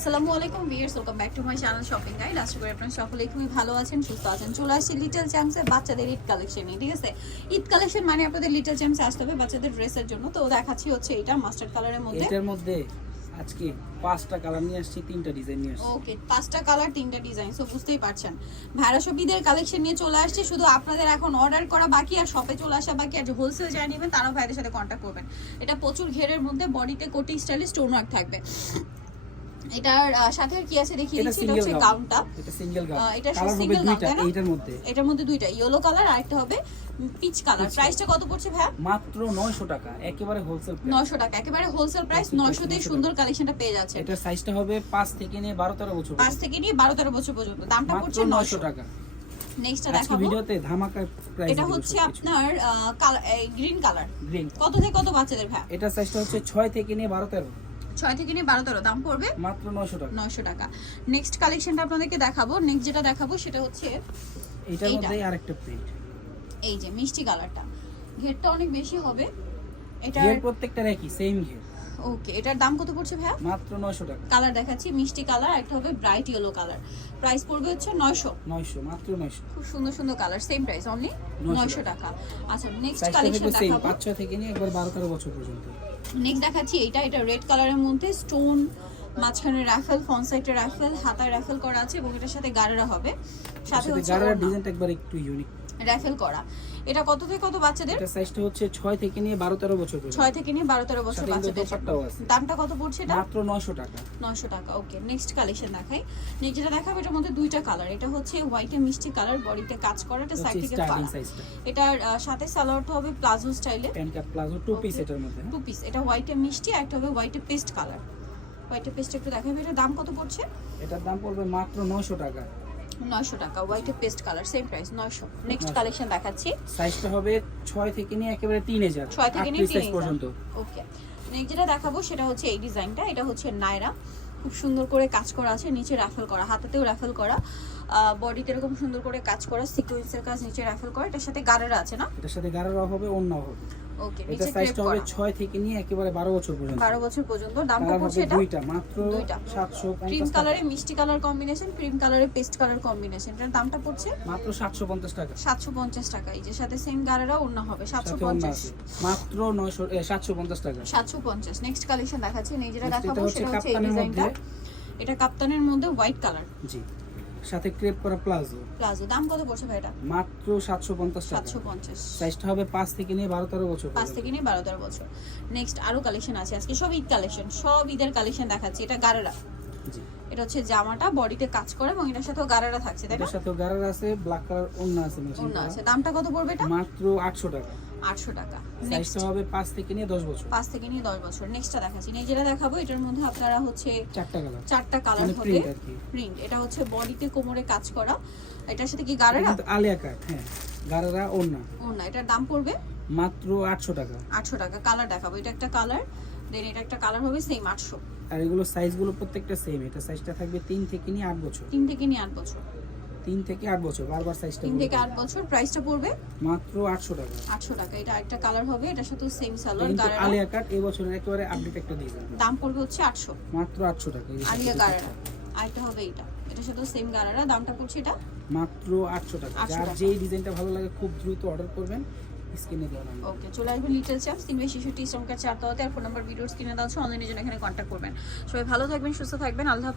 আসসালামু আলাইকুম viewers welcome back to my channel shopping guide আশা করি আপনারা সকলেই খুবই ভালো আছেন সুস্থ আছেন। চলে আসছি লিটল চ্যাম্পসে বাচ্চাদের ঈদ কালেকশন নিয়ে ঠিক আছে? ঈদ কালেকশন মানে আপনাদের লিটল চ্যাম্পসে আসতে হবে বাচ্চাদের ড্রেসের জন্য। তো দেখাচ্ছি হচ্ছে এটা মাস্টার্ড কালারের মধ্যে। এটার মধ্যে আজকে পাঁচটা কালার নিয়ে আসছি তিনটা ডিজাইন নিয়ে আসছি। ওকে পাঁচটা কালার তিনটা ডিজাইন সো বুঝতেই পারছেন। শপিদের কালেকশন নিয়ে চলে আসছে শুধু আপনাদের এখন অর্ডার করা বাকি আর শপে চলে আসা বাকি আর হোলসেল যারা নেবেন তারাও ভাইদের সাথে কন্ট্যাক্ট করবেন। এটা প্রচুর ঘেরের মধ্যে বডিতে কোটি স্টাইলে স্টোন ওয়ার্ক থাকবে। এটার সাথে আর কি আছে দেখিয়ে দিচ্ছি এটা হচ্ছে গাউনটা এটা সিঙ্গেল গাউন এটা দুইটা এইটার মধ্যে। এটার মধ্যে দুইটা ইয়েলো কালার আর একটা হবে পিচ কালার প্রাইসটা কত পড়ছে ভাইয়া? মাত্র 900 টাকা একেবারে হোলসেল নয়শো টাকা একেবারে হোলসেল প্রাইস Wholesale price নয়শো দিয়ে 900 সুন্দর কালেকশনটা পেয়ে যাচ্ছে এটা সাইজটা হবে 5 থেকে নিয়ে 12 13 বছর পাঁচ থেকে নিয়ে বারো তেরো বছর পর্যন্ত। দামটা পড়ছে নয়শো 900 টাকা। নেক্সটটা দেখাবো। ভিডিওতে ধামাকা প্রাইস এটা হচ্ছে আপনার গ্রিন কালার গ্রিন কত থেকে কত বাচ্চাদের ভাই এটা সাইজটা হচ্ছে 6 থেকে নিয়ে 12 13 ছয় থেকে নিয়ে বারো তেরো দাম পড়বে মাত্র 900 টাকা। নয়শো টাকা। নেক্সট কালেকশনটা আপনাদেরকে দেখাবো। নেক্সট যেটা দেখাবো সেটা হচ্ছে। আরেকটা প্রিন্ট এই যে মিষ্টি কালারটা। ঘেরটা অনেক বেশি হবে। একই সেম ঘের। ওকে এটার দাম কত পড়ছে ভাইয়া? মাত্র 900 টাকা। কালার দেখাচ্ছি মিষ্টি কালার একটা হবে ব্রাইট ইয়েলো কালার প্রাইস পড়বে হচ্ছে নয়শো। 900 মাত্র 900 খুব সুন্দর সুন্দর কালার সেম প্রাইস অনলি 900 নয়শো টাকা। আচ্ছা নেক্সট কালেকশন দেখাবো 5 থেকে নিয়ে একবার 12 13 বছর পর্যন্ত। নেক্সট দেখাচ্ছি এটা এটা রেড কালারের মধ্যে স্টোন মাঝখানে রাফেল ফ্রন্ট সাইডে রাফেল হাতায় রাফেল করা আছে এবং এটার সাথে গাড়রা হবে। সাথে গাড়ার। ডিজাইনটা একবার একটু ইউনিক রাফেল করা। এটা কত থেকে কত বাচ্চাদের? এটা সাইজটা হচ্ছে 6 থেকে নিয়ে 12 13 বছর পর্যন্ত। ছয় থেকে নিয়ে বারো তেরো বছর বাচ্চাদের দামটা কত পড়ছে এটা? মাত্র 900 টাকা। নশো টাকা ওকে নেক্সট কালেকশন দেখাই। নেক্সট যেটা দেখাবো এটার মধ্যে দুইটা কালার এটা হচ্ছে হোয়াইট হোয়াইটে মিষ্টি কালার বডিতে কাজ করা এটা সাইড থেকে সাইজটা এটার সাথে সালোয়ারটা হবে প্লাজো স্টাইলে pant cut palazzo two piece এটার মধ্যে হ্যাঁ? টু পিস এটা হোয়াইটে মিষ্টি আর একটা হবে হোয়াইটে পেস্ট কালার হোয়াইটে পেস্ট একটু দেখাবে এটার দাম কত পড়ছে? এটার দাম পড়বে মাত্র 900 টাকা। নয়শো টাকা হোয়াইটে পেস্ট কালার সেম প্রাইস নয়শো। নেক্সট কালেকশন দেখাচ্ছি। সাইজটা হবে 6 থেকে নিয়ে একেবারে 3000 ছয় থেকে নিয়ে 3000 পর্যন্ত। ওকে নেক্সট যেটা দেখাবো সেটা হচ্ছে এই ডিজাইনটা এটা হচ্ছে নায়রা। খুব সুন্দর করে কাজ করা আছে নিচে রাফেল করা হাতাতেও রাফেল করা। বডিতে এরকম সুন্দর করে কাজ করা সিকোয়েন্সের কাজ নিচে রাফেল করা এটার সাথে গাড়ারা আছে না? এটার সাথে গাড়ারও হবে অন্যও হবে। ওকে এটা সাইজটা হবে 6 থেকে নিয়ে একেবারে 12 বছর পর্যন্ত। বারো বছর পর্যন্ত দামটা পড়ছে এটা দুইটা মাত্র 750 ক্রিম কালারে মিষ্টি কালার কম্বিনেশন ক্রিম কালারে পেস্ট কালার কম্বিনেশন এটার দামটা পড়ছে? মাত্র 750 টাকা। সাতশো পঞ্চাশ টাকা। এই যে সাথে সেম গাড়ারা অন্য হবে। সাতশো সাথে অন্য পঞ্চাশ। আছে। মাত্র 900 এ, 750 টাকা। সাতশো পঞ্চাশ। নেক্সট কালেকশন দেখাচ্ছি। এটা দেখাবো সেটা হচ্ছে এই কাপ্তানের ডিজাইনটা মধ্যে। এটা কাপ্তানের মধ্যে হোয়াইট কালার জি। সাথে ক্রেপ করা প্লাজো প্লাজো দাম কত পড়ছে ভাই এটা? মাত্র 750 টাকা। সাতশো পঞ্চাশ। সাইজটা হবে 5 থেকে নিয়ে 12 13 বছর পাঁচ পর্যন্ত। থেকে নিয়ে বারো তেরো বছর। নেক্সট আরও কালেকশন আছে আজকে সব ঈদ কালেকশন সব ঈদের কালেকশন দেখাচ্ছি। এটা গারারা। জি। এটা হচ্ছে জামাটা বডিতে কাজ করে এবং এটার সাথেও গারারা থাকছে তাই না? এটার সাথে গারার আছে ব্ল্যাক কালার অন্য আছে অন্য আছে। দামটা কত পড়বে এটা? মাত্র 800 টাকা। আটশো টাকা। নেক্সট সাইজটা হবে 5 থেকে নিয়ে 10 বছর। পাঁচ থেকে নিয়ে দশ বছর। নেক্সটটা দেখাচ্ছি। যেটা দেখাবো এটার মধ্যে আপনারা হচ্ছে চারটা কালার চারটা কালার মানে হবে প্রিন্ট এটা হচ্ছে বডিতে কোমরে কাজ করা। এটার সাথে কি গারারা আলিয়া কাট হ্যাঁ। গারারা অন্য ও না এটার দাম পড়বে? মাত্র 800 টাকা। আটশো টাকা। কালার দেখাবো। এটা একটা কালার দেন এটা একটা কালার হবে সেম আটশো। আর এগুলো সাইজগুলো প্রত্যেকটা সেম এটা সাইজটা থাকবে 3 থেকে নিয়ে 8 বছর। তিন থেকে নিয়ে আট বছর। 3 থেকে আট বছর বারবার সাইজটা তিন থেকে আট বছর প্রাইসটা পড়বে? মাত্র 800 টাকা। আটশো টাকা এটা একটা কালার হবে এটার সাথে সেম সালোয়ার গারারা আলিয়া কাট এই বছরের একেবারে আপডেট একটা ডিজাইন দাম পড়বে হচ্ছে আটশো। মাত্র 800 টাকা আলিয়া গারারা আরেকটা হবে এটা এটার সাথে সেম গারারা দামটা পড়ছে এটা? মাত্র 800 টাকা। 800 যার যেই ডিজাইনটা ভালো লাগে খুব দ্রুত অর্ডার করবেন স্ক্রিনে দেওয়া ওকে চলে আসবে লিটল চ্যাম্পস তিন বেশি ছেষট্টি শ্রমকার চার তলাতে। আর ফোন নাম্বার ভিডিওর স্ক্রিনে দেওয়া আছে অনলাইনের জন্য এখানে কন্ট্যাক্ট করবেন। সবাই ভালো থাকবেন সুস্থ থাকবেন। আল্লাহ